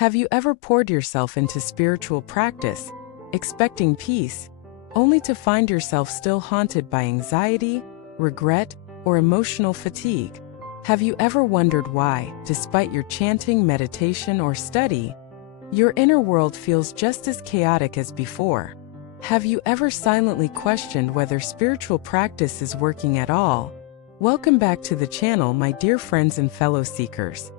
Have you ever poured yourself into spiritual practice, expecting peace, only to find yourself still haunted by anxiety, regret, or emotional fatigue? Have you ever wondered why, despite your chanting, meditation, or study, your inner world feels just as chaotic as before? Have you ever silently questioned whether spiritual practice is working at all? Welcome back to the channel, my dear friends and fellow seekers.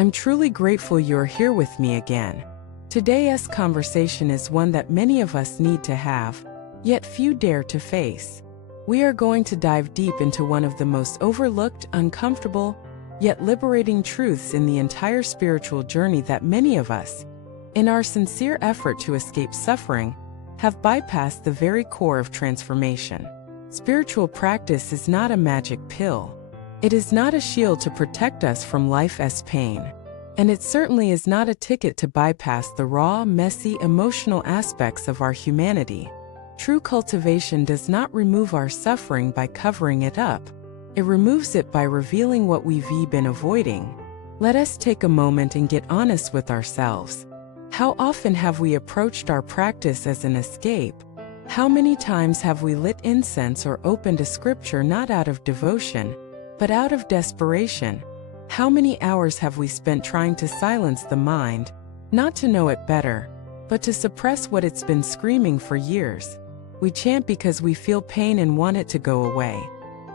I'm truly grateful you're here with me again. Today's conversation is one that many of us need to have, yet few dare to face. We are going to dive deep into one of the most overlooked, uncomfortable, yet liberating truths in the entire spiritual journey that many of us, in our sincere effort to escape suffering, have bypassed the very core of transformation. Spiritual practice is not a magic pill. It is not a shield to protect us from life's pain. And it certainly is not a ticket to bypass the raw, messy, emotional aspects of our humanity. True cultivation does not remove our suffering by covering it up. It removes it by revealing what we've been avoiding. Let us take a moment and get honest with ourselves. How often have we approached our practice as an escape? How many times have we lit incense or opened a scripture not out of devotion, but out of desperation? How many hours have we spent trying to silence the mind, not to know it better, but to suppress what it's been screaming for years? We chant because we feel pain and want it to go away.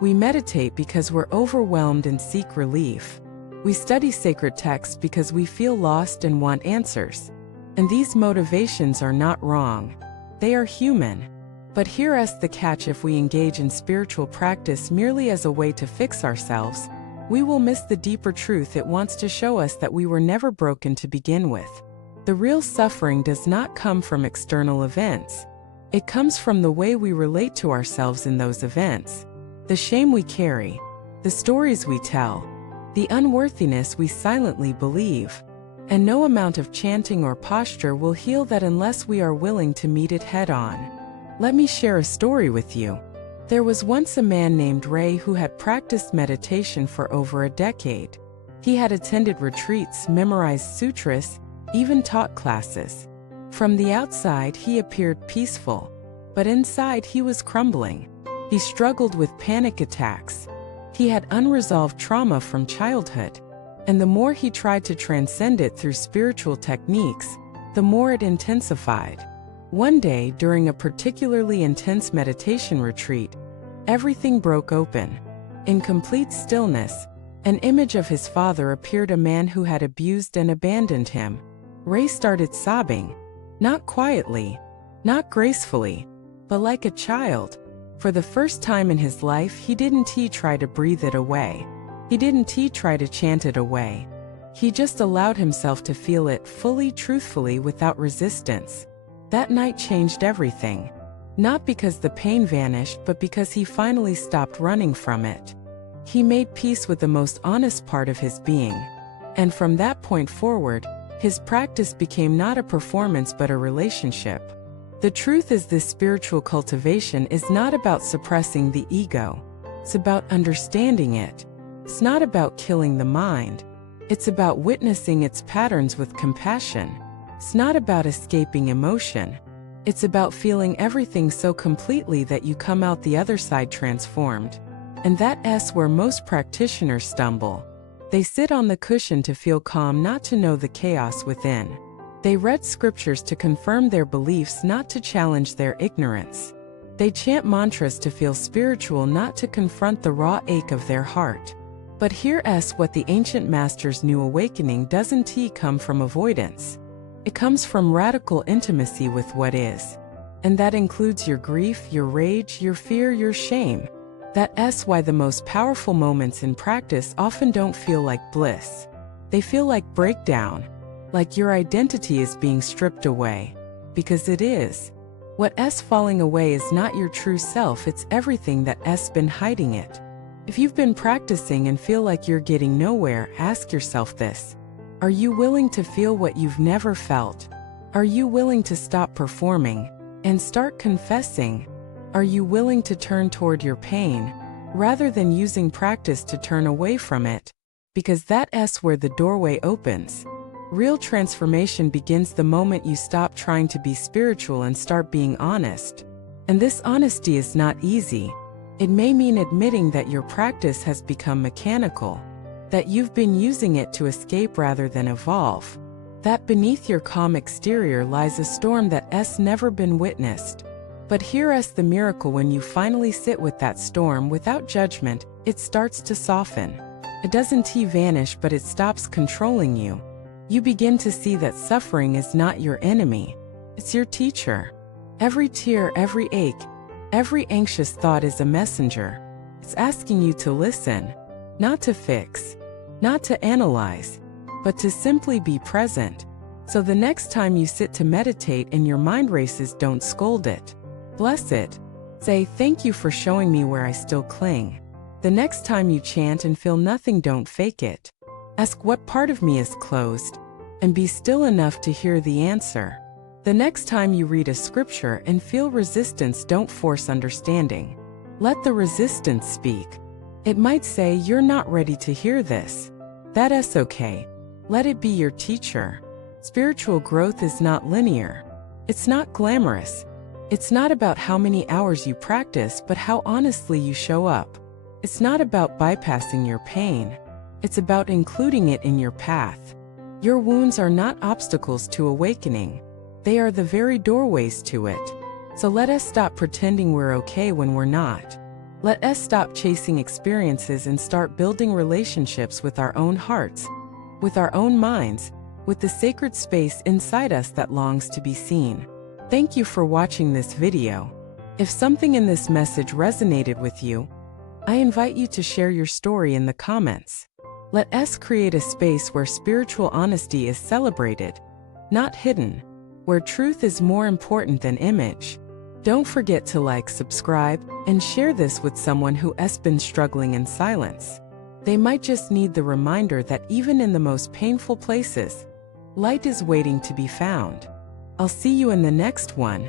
We meditate because we're overwhelmed and seek relief. We study sacred texts because we feel lost and want answers. And these motivations are not wrong. They are human. But here's the catch: if we engage in spiritual practice merely as a way to fix ourselves, we will miss the deeper truth it wants to show us, that we were never broken to begin with. The real suffering does not come from external events. It comes from the way we relate to ourselves in those events. The shame we carry, the stories we tell, the unworthiness we silently believe. And no amount of chanting or posture will heal that unless we are willing to meet it head on. Let me share a story with you. There was once a man named Ray who had practiced meditation for over a decade. He had attended retreats, memorized sutras, even taught classes. From the outside, he appeared peaceful, but inside he was crumbling. He struggled with panic attacks. He had unresolved trauma from childhood. And the more he tried to transcend it through spiritual techniques, the more it intensified. One day, during a particularly intense meditation retreat, everything broke open. In complete stillness, an image of his father appeared, a man who had abused and abandoned him. Ray started sobbing, not quietly, not gracefully, but like a child. For the first time in his life, he didn't try to breathe it away. He didn't try to chant it away. He just allowed himself to feel it fully, truthfully, without resistance. That night changed everything. Not because the pain vanished, but because he finally stopped running from it. He made peace with the most honest part of his being. And from that point forward, his practice became not a performance but a relationship. The truth is, this spiritual cultivation is not about suppressing the ego. It's about understanding it. It's not about killing the mind. It's about witnessing its patterns with compassion. It's not about escaping emotion. It's about feeling everything so completely that you come out the other side transformed. And that's where most practitioners stumble. They sit on the cushion to feel calm, not to know the chaos within. They read scriptures to confirm their beliefs, not to challenge their ignorance. They chant mantras to feel spiritual, not to confront the raw ache of their heart. But here's what the ancient masters knew: awakening doesn't come from avoidance. It comes from radical intimacy with what is. And that includes your grief, your rage, your fear, your shame. That's why the most powerful moments in practice often don't feel like bliss. They feel like breakdown, like your identity is being stripped away. Because it is. What's falling away is not your true self, it's everything that's been hiding it. If you've been practicing and feel like you're getting nowhere, ask yourself this. Are you willing to feel what you've never felt? Are you willing to stop performing and start confessing? Are you willing to turn toward your pain, rather than using practice to turn away from it? Because that's where the doorway opens. Real transformation begins the moment you stop trying to be spiritual and start being honest. And this honesty is not easy. It may mean admitting that your practice has become mechanical, that you've been using it to escape rather than evolve, that beneath your calm exterior lies a storm that's never been witnessed. But here's the miracle: when you finally sit with that storm without judgment, it starts to soften. It doesn't vanish, but it stops controlling you. You begin to see that suffering is not your enemy, it's your teacher. Every tear, every ache, every anxious thought is a messenger. It's asking you to listen, not to fix, not to analyze, but to simply be present. So the next time you sit to meditate and your mind races, don't scold it. Bless it. Say, "Thank you for showing me where I still cling." The next time you chant and feel nothing, don't fake it. Ask, "What part of me is closed?" and be still enough to hear the answer. The next time you read a scripture and feel resistance, don't force understanding. Let the resistance speak. It might say, "You're not ready to hear this." That's okay. Let it be your teacher. Spiritual growth is not linear. It's not glamorous. It's not about how many hours you practice, but how honestly you show up. It's not about bypassing your pain. It's about including it in your path. Your wounds are not obstacles to awakening. They are the very doorways to it. So let us stop pretending we're okay when we're not. Let us stop chasing experiences and start building relationships with our own hearts, with our own minds, with the sacred space inside us that longs to be seen. Thank you for watching this video. If something in this message resonated with you, I invite you to share your story in the comments. Let us create a space where spiritual honesty is celebrated, not hidden, where truth is more important than image. Don't forget to like, subscribe, and share this with someone who has been struggling in silence. They might just need the reminder that even in the most painful places, light is waiting to be found. I'll see you in the next one.